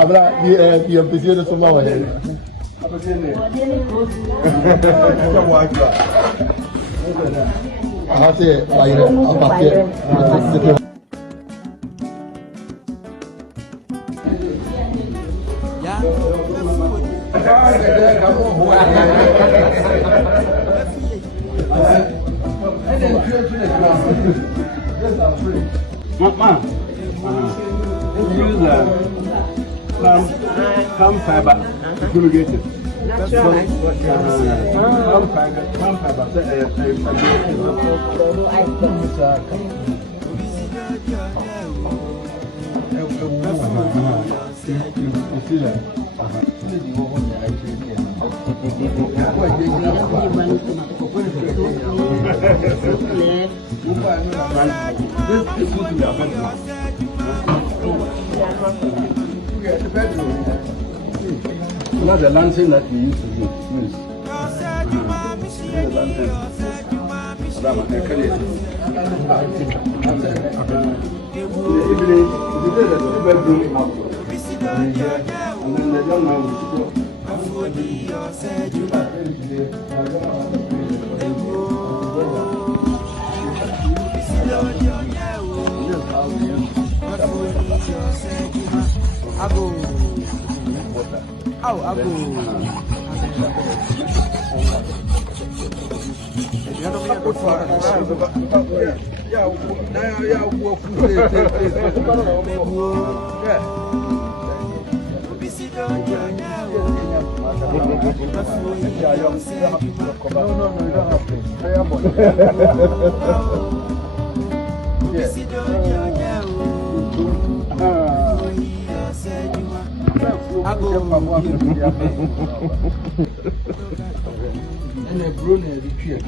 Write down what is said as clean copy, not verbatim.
Habrá y empecé de tomar el. Hace aire a partir Mama, use come fiber corrugated. Natural. Come fiber. This is to be a bedroom. Not the lantern that we used to use. The lantern. Bedroom house. And then the young man will go. And a brunette, the tree.